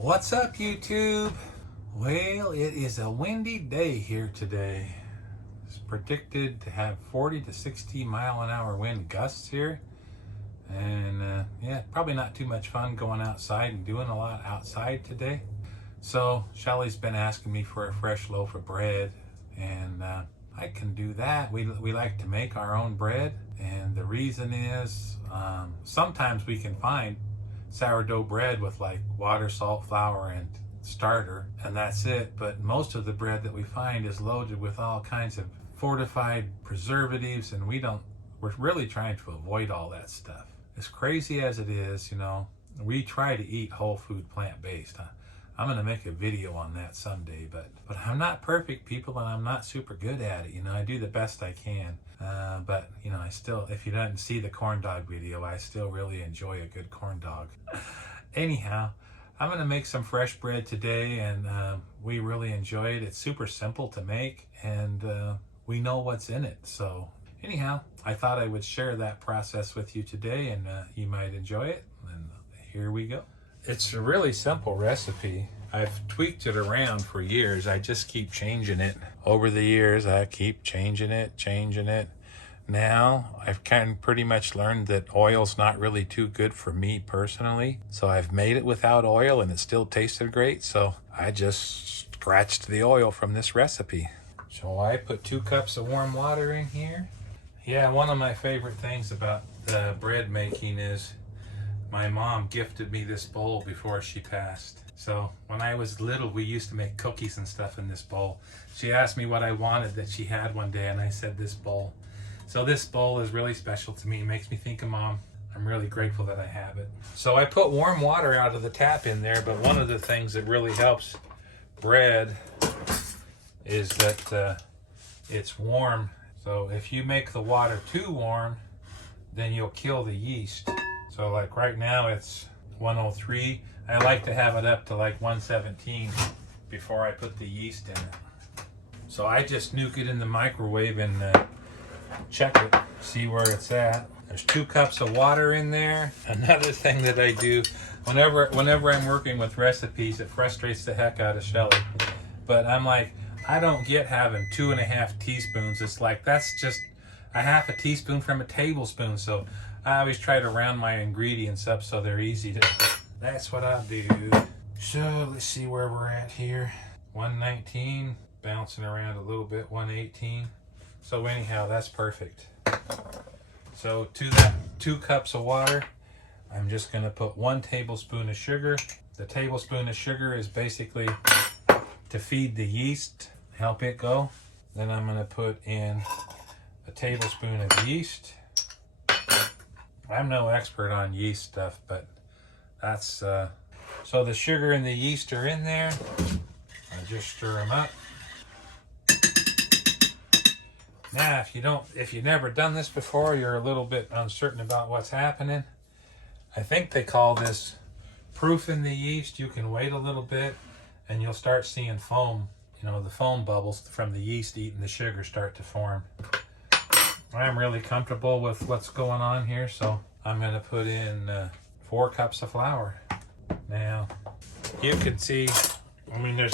What's up, YouTube? Well, it is a windy day here today. It's predicted to have 40 to 60 mile an hour wind gusts here. And yeah, probably not too much fun going outside and doing a lot outside today. So Shelley's been asking me for a fresh loaf of bread, and I can do that. We like to make our own bread, and the reason is sometimes we can find sourdough bread with like water, salt, flour, and starter, and that's it. But most of the bread that we find is loaded with all kinds of fortified preservatives, and we're really trying to avoid all that stuff. As crazy as it is, you know, we try to eat whole food, plant-based. I'm gonna make a video on that someday, but I'm not perfect, people, and I'm not super good at it. You know, I do the best I can. But you know, I still, if you didn't see the corn dog video, I still really enjoy a good corn dog. Anyhow, I'm gonna make some fresh bread today, and we really enjoy it. It's super simple to make, and we know what's in it. So anyhow, I thought I would share that process with you today, and you might enjoy it. And here we go. It's a really simple recipe. I've tweaked it around for years. I just keep changing it. Over the years, I keep changing it. Now, I've kind of pretty much learned that oil's not really too good for me personally. So I've made it without oil, and it still tasted great. So I just scratched the oil from this recipe. So I put 2 cups of warm water in here. Yeah, one of my favorite things about the bread making is my mom gifted me this bowl before she passed. So when I was little, we used to make cookies and stuff in this bowl. She asked me what I wanted that she had one day, and I said this bowl. So this bowl is really special to me. It makes me think of Mom. I'm really grateful that I have it. So I put warm water out of the tap in there, but one of the things that really helps bread is that it's warm. So if you make the water too warm, then you'll kill the yeast. So like right now it's 103. I like to have it up to like 117 before I put the yeast in it. So I just nuke it in the microwave and check it, see where it's at. There's 2 cups of water in there. Another thing that I do, whenever I'm working with recipes, it frustrates the heck out of Shelley. But I'm like, I don't get having 2.5 teaspoons. It's like, that's just a half a teaspoon from a tablespoon. So I always try to round my ingredients up so they're easy to, that's what I do. So let's see where we're at here. 119, bouncing around a little bit, 118. So anyhow, that's perfect. So to that 2 cups of water, I'm just gonna put 1 tablespoon of sugar. The tablespoon of sugar is basically to feed the yeast, help it go. Then I'm gonna put in a tablespoon of yeast. I'm no expert on yeast stuff, but that's, so the sugar and the yeast are in there. I just stir them up. Now, if you've never done this before, you're a little bit uncertain about what's happening. I think they call this proofing the yeast. You can wait a little bit and you'll start seeing foam. You know, the foam bubbles from the yeast eating the sugar start to form. I'm really comfortable with what's going on here, so I'm going to put in 4 cups of flour. Now, you can see, I mean,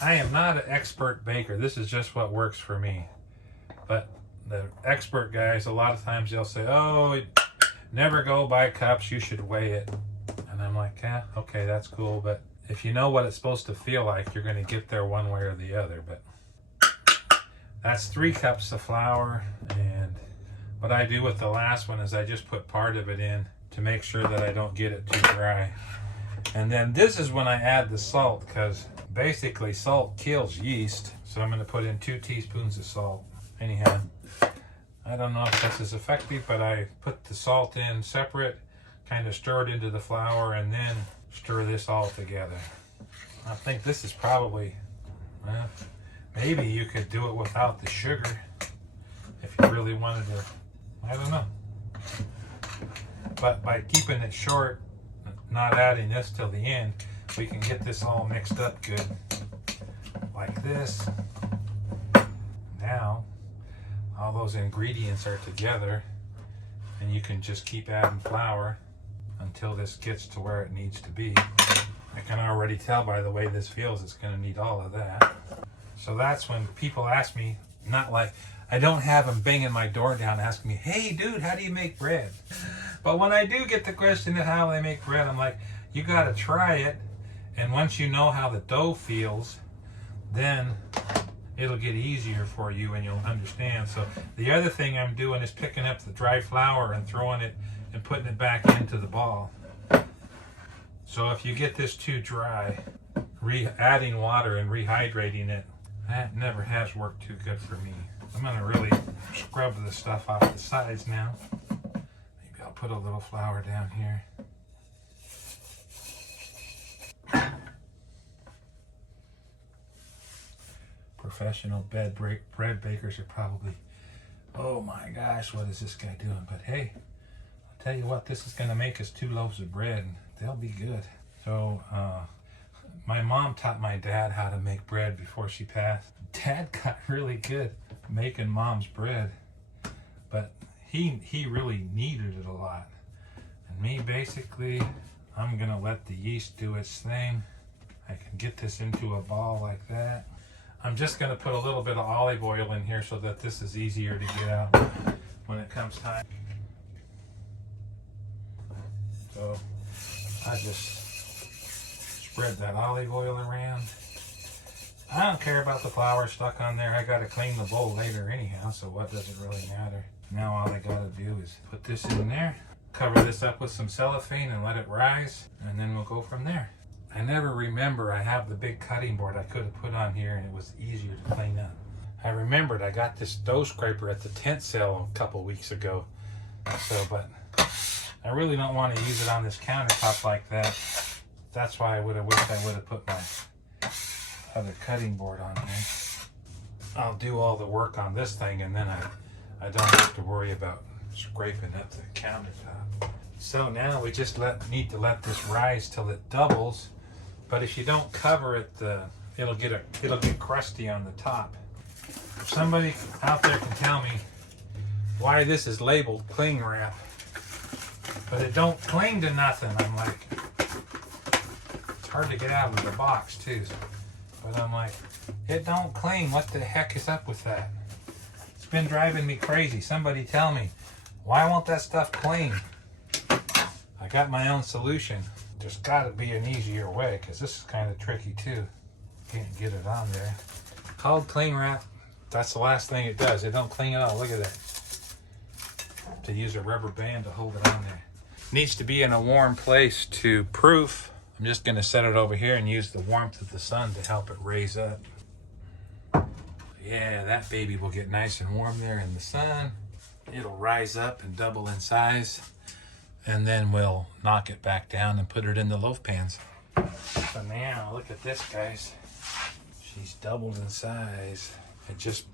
I am not an expert baker. This is just what works for me. But the expert guys, a lot of times they'll say, oh, never go by cups, you should weigh it. And I'm like, yeah, okay, that's cool. But if you know what it's supposed to feel like, you're going to get there one way or the other. But that's 3 cups of flour. And what I do with the last one is I just put part of it in to make sure that I don't get it too dry. And then this is when I add the salt, because basically salt kills yeast. So I'm going to put in 2 teaspoons of salt. Anyhow, I don't know if this is effective, but I put the salt in separate, kind of stir it into the flour, and then stir this all together. I think this is probably, well, maybe you could do it without the sugar if you really wanted to. I don't know. But by keeping it short, not adding this till the end, we can get this all mixed up good. Like this. Now, all those ingredients are together, and you can just keep adding flour until this gets to where it needs to be. I can already tell by the way this feels, it's going to need all of that. So that's when people ask me, not like, I don't have them banging my door down asking me, hey dude, how do you make bread? But when I do get the question of how they make bread, I'm like, you got to try it. And once you know how the dough feels, then it'll get easier for you and you'll understand. So the other thing I'm doing is picking up the dry flour and throwing it and putting it back into the ball. So if you get this too dry, adding water and rehydrating it, that never has worked too good for me. I'm going to really scrub this stuff off the sides now. Maybe I'll put a little flour down here. Professional bread bakers are probably, oh my gosh, what is this guy doing? But hey, I'll tell you what, this is going to make us 2 loaves of bread and they'll be good. So my mom taught my dad how to make bread before she passed. Dad got really good making mom's bread, but he really kneaded it a lot. And me, basically, I'm going to let the yeast do its thing. I can get this into a ball like that. I'm just going to put a little bit of olive oil in here so that this is easier to get out when it comes time. So I just spread that olive oil around. I don't care about the flour stuck on there. I got to clean the bowl later anyhow, so what does it really matter? Now all I got to do is put this in there, cover this up with some cellophane and let it rise, and then we'll go from there. I never remember I have the big cutting board I could have put on here and it was easier to clean up. I remembered I got this dough scraper at the tent sale a couple weeks ago. But I really don't want to use it on this countertop like that. That's why I would have wished I would have put my other cutting board on there. I'll do all the work on this thing and then I don't have to worry about scraping up the countertop. So now we just need to let this rise till it doubles. But if you don't cover it, it'll get crusty on the top. If somebody out there can tell me why this is labeled cling wrap, but it don't cling to nothing, I'm like, it's hard to get out of the box too. But I'm like, it don't cling. What the heck is up with that? It's been driving me crazy. Somebody tell me, why won't that stuff cling? I got my own solution. There's got to be an easier way because this is kind of tricky too. Can't get it on there. Called cling wrap. That's the last thing it does. It don't cling at all. Look at that. To use a rubber band to hold it on there. Needs to be in a warm place to proof. I'm just going to set it over here and use the warmth of the sun to help it raise up. Yeah, that baby will get nice and warm there in the sun. It'll rise up and double in size. And then we'll knock it back down and put it in the loaf pans. So now, look at this, guys. She's doubled in size. It just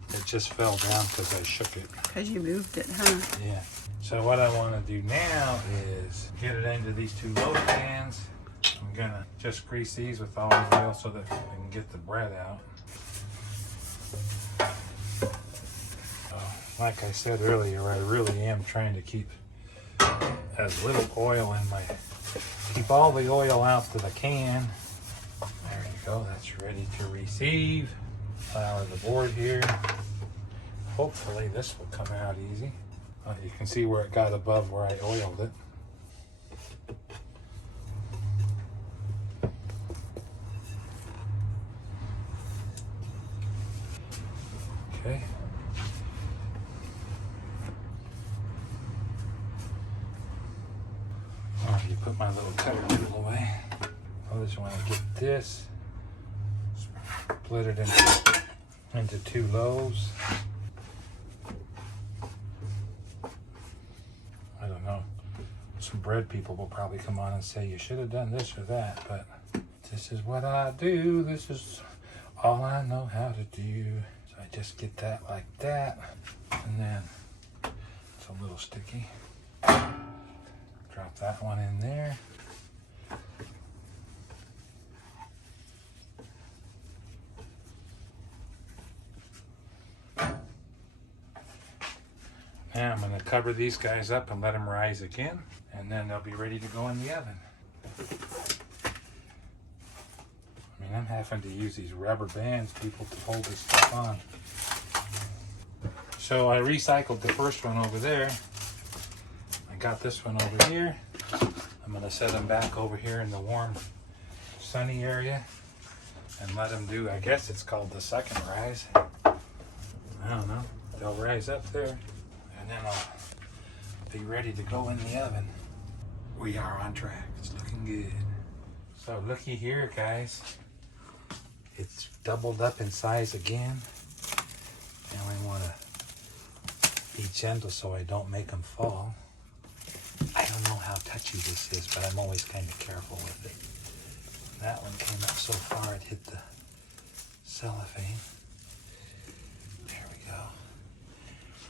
fell down because I shook it. Because you moved it, huh? Yeah. So what I want to do now is get it into these 2 loaf pans. I'm going to just grease these with olive oil so that I can get the bread out. Like I said earlier, I really am trying to keep as little oil in keep all the oil out that I can. There you go, that's ready to receive. Flour the board here. Hopefully this will come out easy. You can see where it got above where I oiled it. Okay. You put my little cutter tool away. I just want to get this, split it into 2 loaves. I don't know. Some bread people will probably come on and say you should have done this or that, but this is what I do. This is all I know how to do. So I just get that like that, and then it's a little sticky. Drop that one in there. Now I'm going to cover these guys up and let them rise again, and then they'll be ready to go in the oven. And I'm having to use these rubber bands, people, to hold this stuff on. So I recycled the first one over there. I got this one over here. I'm gonna set them back over here in the warm, sunny area and let them do, I guess it's called the second rise. I don't know. They'll rise up there and then I'll be ready to go in the oven. We are on track. It's looking good. So looky here, guys. It's doubled up in size again. Now I want to be gentle so I don't make them fall. I don't know how touchy this is, but I'm always kind of careful with it. That one came up so far it hit the cellophane. There we go.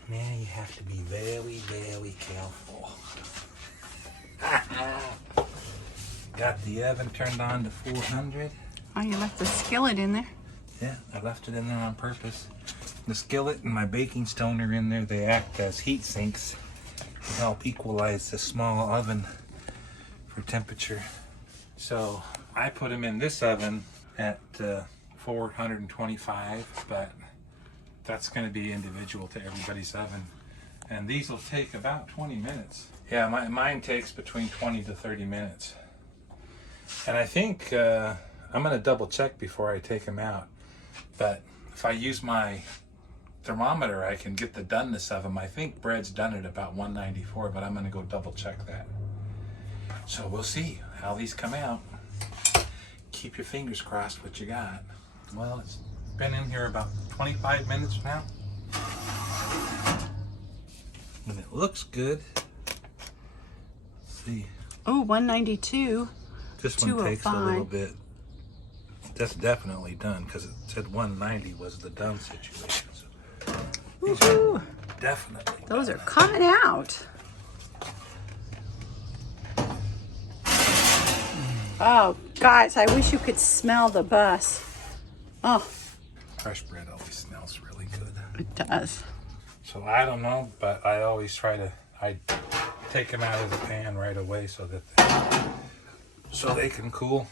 Now you have to be very, very careful. Got the oven turned on to 400. Oh, you left the skillet in there? Yeah, I left it in there on purpose. The skillet and my baking stone are in there. They act as heat sinks to help equalize the small oven for temperature. So I put them in this oven at 425, but that's going to be individual to everybody's oven. And these will take about 20 minutes. Yeah, mine takes between 20 to 30 minutes. And I think I'm going to double check before I take them out. But if I use my thermometer, I can get the doneness of them. I think bread's done at about 194, but I'm going to go double check that. So we'll see how these come out. Keep your fingers crossed what you got. Well, it's been in here about 25 minutes now. And it looks good. Let's see. Oh, 192. This one takes a little bit. That's definitely done because it said 190 was the done situation. So these are definitely Those done. are coming out. Oh, guys, I wish you could smell the bus. Oh, Fresh bread always smells really good. it does. So I don't know, but I always try to, I take them out of the pan right away so that they can cool.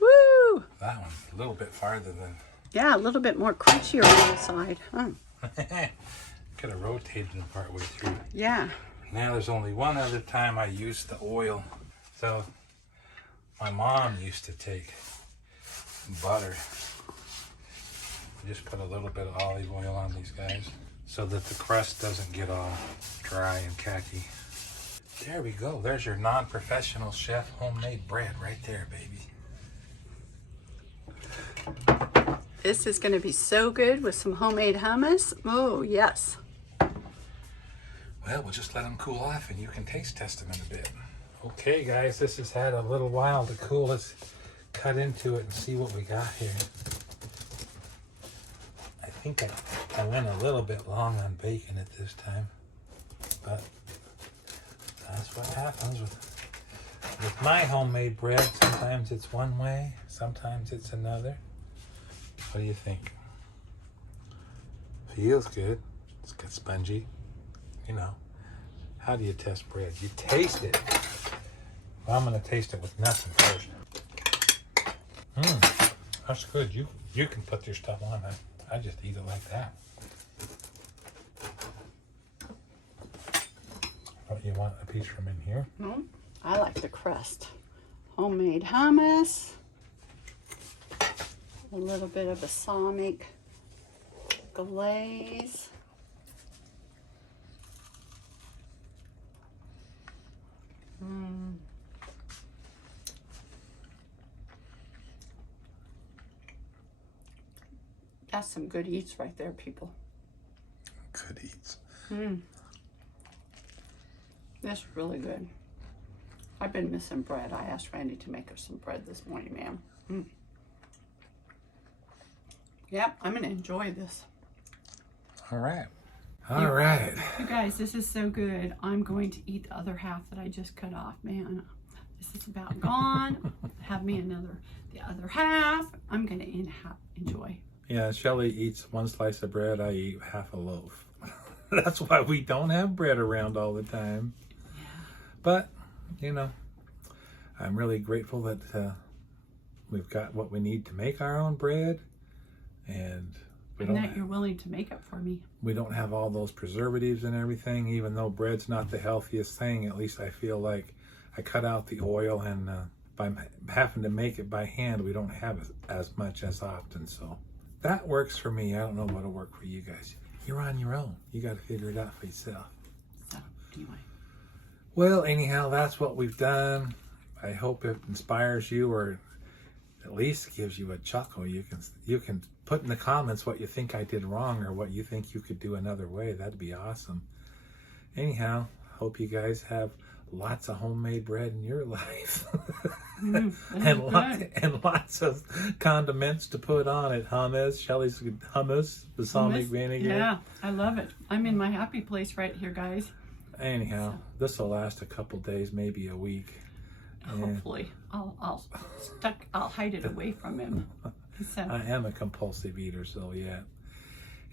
Woo! That one a little bit farther than. Yeah, a little bit more crunchier on the side. Huh? Could have rotated them partway through. Yeah. Now there's only one other time I use the oil. So my mom used to take butter. Just put a little bit of olive oil on these guys so that the crust doesn't get all dry and khaki. There we go. There's your non-professional chef homemade bread right there, baby. This is going to be so good with some homemade hummus. Oh, yes. Well, we'll just let them cool off and you can taste test them in a bit. Okay, guys, this has had a little while to cool. Let's cut into it and see what we got here. I think I went a little bit long on baking it this time, but that's what happens with my homemade bread. Sometimes it's one way, sometimes it's another. What do you think? Feels good. It's got spongy. You know, how do you test bread? You taste it. Well, I'm going to taste it with nothing first. That's good. You can put your stuff on. I just eat it like that. But you want a piece from in here? I like the crust. Homemade hummus. A little bit of balsamic glaze. That's some good eats right there, people. Good eats. That's really good. I've been missing bread. I asked Randy to make us some bread this morning, ma'am. Yep, I'm going to enjoy this. All right. All right. You guys, this is so good. I'm going to eat the other half that I just cut off, man. This is about gone. Have me the other half. I'm going to enjoy. Yeah, Shelley eats one slice of bread. I eat half a loaf. That's why we don't have bread around all the time. Yeah. But, you know, I'm really grateful that we've got what we need to make our own bread, and that you're willing to make it for me. We don't have all those preservatives and everything. Even though bread's not the healthiest thing, at least I feel like I cut out the oil, and by having to make it by hand, we don't have as much as often. So that works for me. I don't know what'll work for you guys. You're on your own. You got to figure it out for yourself. So anyway. Well, anyhow, that's what we've done. I hope it inspires you, or at least gives you a chuckle. You can put in the comments what you think I did wrong, or what you think you could do another way. That'd be awesome. Anyhow, hope you guys have lots of homemade bread in your life. and lots of condiments to put on it. Hummus, Shelley's hummus, balsamic vinegar. Yeah, I love it. I'm in my happy place right here, guys. Anyhow, this will last a couple days, maybe a week. Hopefully, I'll hide it away from him. So. I am a compulsive eater, so yeah.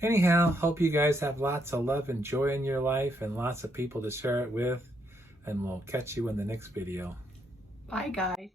Anyhow, hope you guys have lots of love and joy in your life, and lots of people to share it with. And we'll catch you in the next video. Bye, guys.